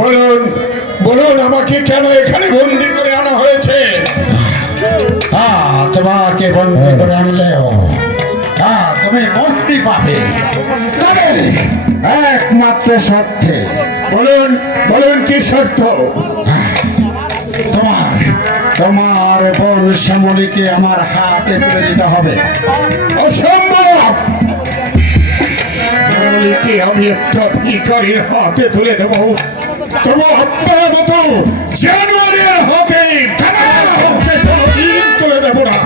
বলুন বলুন, আমাকে কেন এখানে বন্দি করে আনা হয়েছে? তোমাকে বন্দি করে আনলেও তুমি মুক্তি পাবে, তবে একমাত্র শর্তে। বলুন বলুন, কি শর্ত? তোমার বোন শ্যামলীকে আমার হাতে তুলে দিতে হবে। অসম্ভব! শ্যামলীকে আমি একটা ভিখারির হাতে তুলে দেবো? তবু আপনার মতো জানুয়ারির হাতে তুলে দেবো না।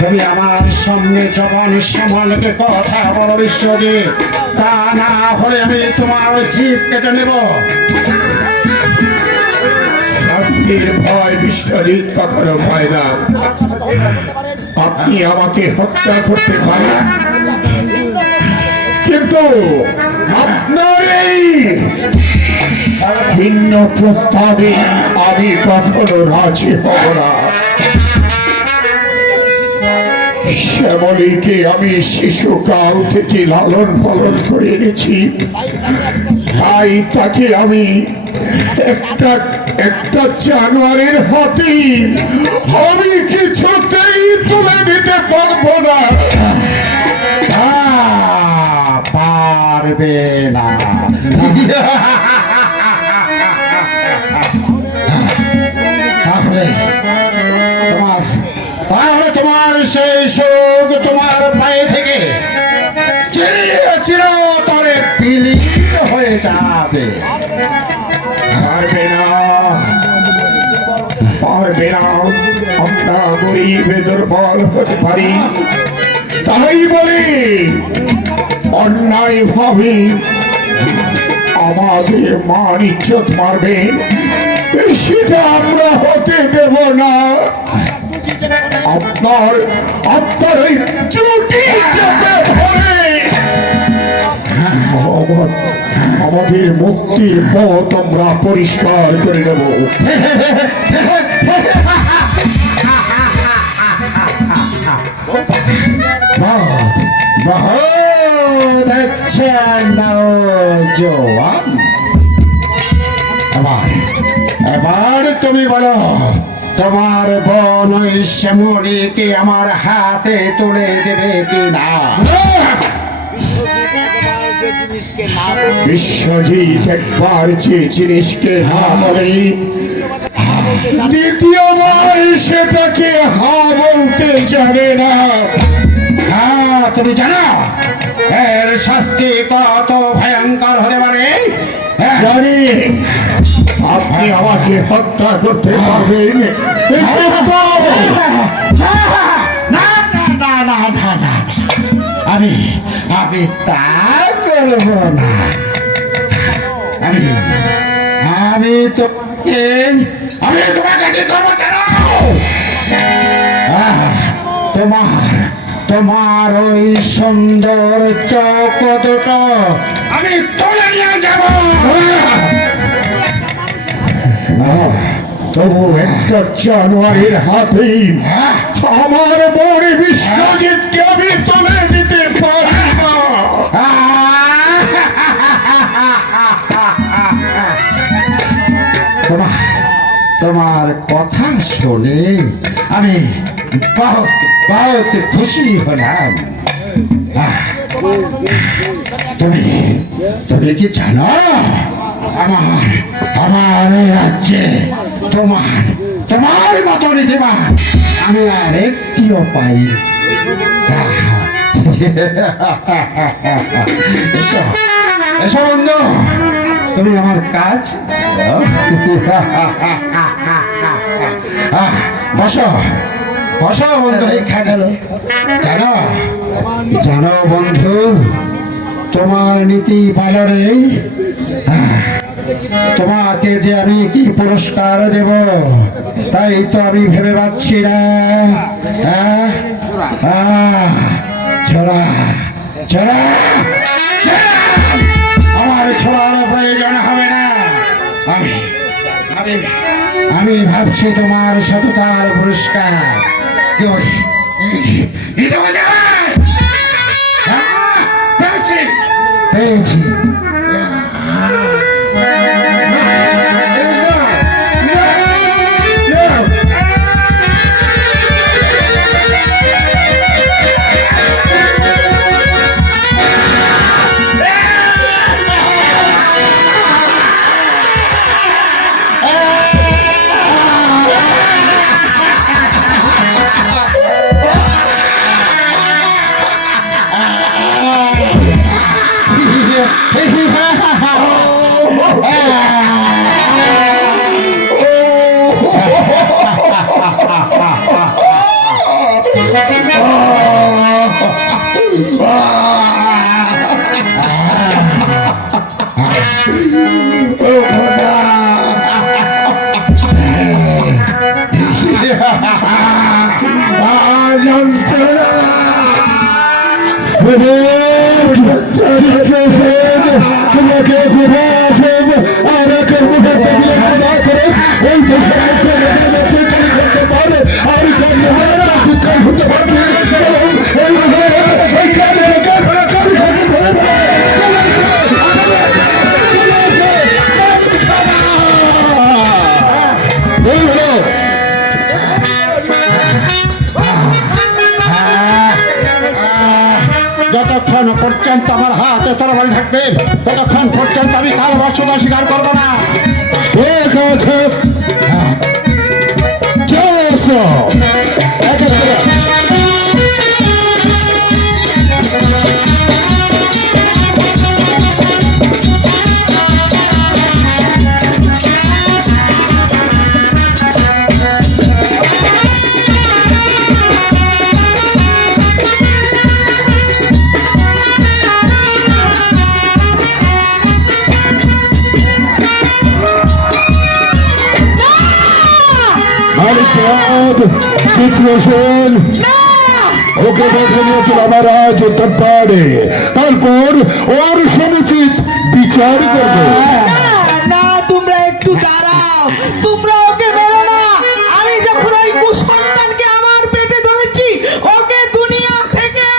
তুমি আমার সামনে জবান সামালকে কথা বলো বিশ্বজিৎ, তা না হলে আমি তোমার জিভ কেটে নেব। শাস্তির ভয় বিশ্বজিৎ কখনো পায় না। আপনি আমাকে হত্যা করতে পারেন, কিন্তু আপনার এই ভিন্ন প্রস্তাবে আমি কখনো রাজি হব না। শ্যামলীকে আমি শিশুকাল থেকে লালন পালন করে এনেছি, তাই তাকে আমি একটা জানোয়ারের হাতে আমি কিছুতেই তুলে দিতে পারবো না। পারবে না। তাহলে তোমার সেই সুখ তোমার পায়ে থেকে চিরতরে বিলীন হয়ে যাবে। পারবে না, পারবে না। আমরা গরিব দুর্বল হতে পারি, তাই বলে অন্যায় ভাবে আমাদের মান ইজ্জত মারবেন, সেটা আমরা হতে দেব না। আপনার ওই ত্রুটি আমাদের মুক্তির পথ আমরা পরিষ্কার করে নেব। এবার তুমি বলো, তোমার বোন ওই শ্যামলীকে আমার হাতে তুলে দেবে কি না? বিশ্বজিৎ একবার যে জিনিসকে না বলে, দ্বিতীয়বার সেটাকে হা বলতে জানে না। তুমি জানো এর শাস্তি কত ভয়ঙ্কর হতে পারে? জানি। আপনি আমাকে হত্যা করতে পারবেন? আমি তা করব না। আমি তোমাকে কি করবো জানো? তোমার ওই সুন্দর চোখ দুটো আমি তুলে নিয়ে যাব। তবু একটা জানোয়ারের হাতে আমার বোন বিশ্বজিৎকে আমি তুলে দিতে পারি না। তোমার কথা শুনে আমি বহুত খুশি হলাম। তুমি কি জানো, আমার রাজ্যে তোমার মতো নীতিবান আমি আর একটিও পাই। এসো বন্ধু, তুমি আমার কাজ বসো বসো বন্ধু এখানে। জানো বন্ধু, তোমার নীতি পালনে তোমাকে যে আমি কি পুরস্কার দেব তাই তো আমি ভেবে পাচ্ছি না। ছোড়া ছোড়া আমার ছোড়ার প্রয়োজন হবে না। আমি ভাবছি তোমার সততার পুরস্কার পেয়েছি। যতক্ষণ পর্যন্ত আমার হাতে তরবারি থাকবে ততক্ষণ পর্যন্ত আমি কার বর্ষতা স্বীকার করবো না। ঠিক আছে, চলো। চিত্রসেন ওকে বেঁধে নিয়েছিল আমার রাজ দরবারে, তারপর ওর সমুচিত বিচার করবো। না, তোমরা একটু দাঁড়াও, তোমরা ওকে মেরো না। আমি যখন ওই কুসন্তানকে আমার পেটে ধরেছি, ওকে দুনিয়া থেকে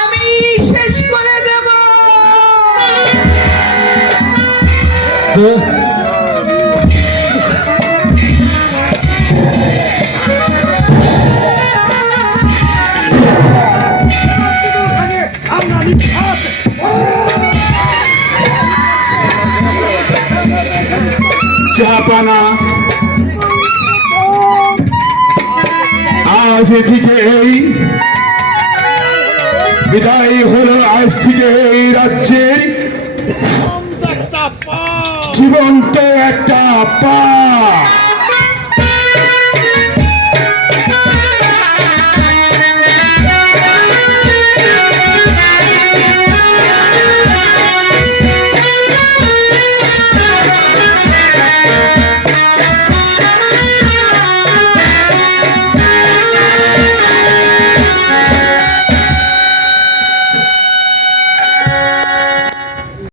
আমি শেষ করে দেব। চাপানা আজ থেকে এই বিদায় হলো, আজ থেকে এই রাজ্যের জীবন্ত একটা পা।